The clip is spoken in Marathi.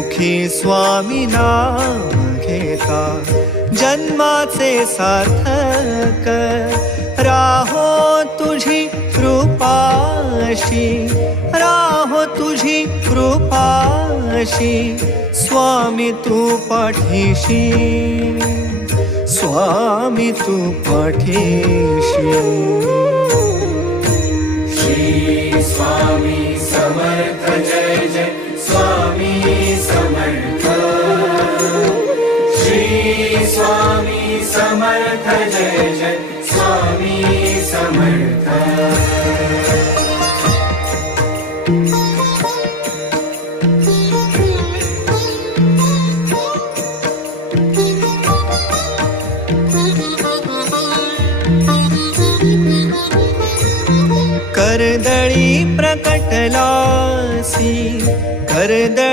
मुखी स्वामी नाम घेता जन्माचे सार्थक राहो तुझी कृपाशी, राहो तुझी कृपाशी स्वामी तू पाठीशी, स्वामी तू पाठीशी. श्री स्वामी समर्थ जय जय स्वामी समर्थ. श्री स्वामी समर्थ जय जय स्वामी समर्थ. कर्दळी प्रकटलासी कर्दळी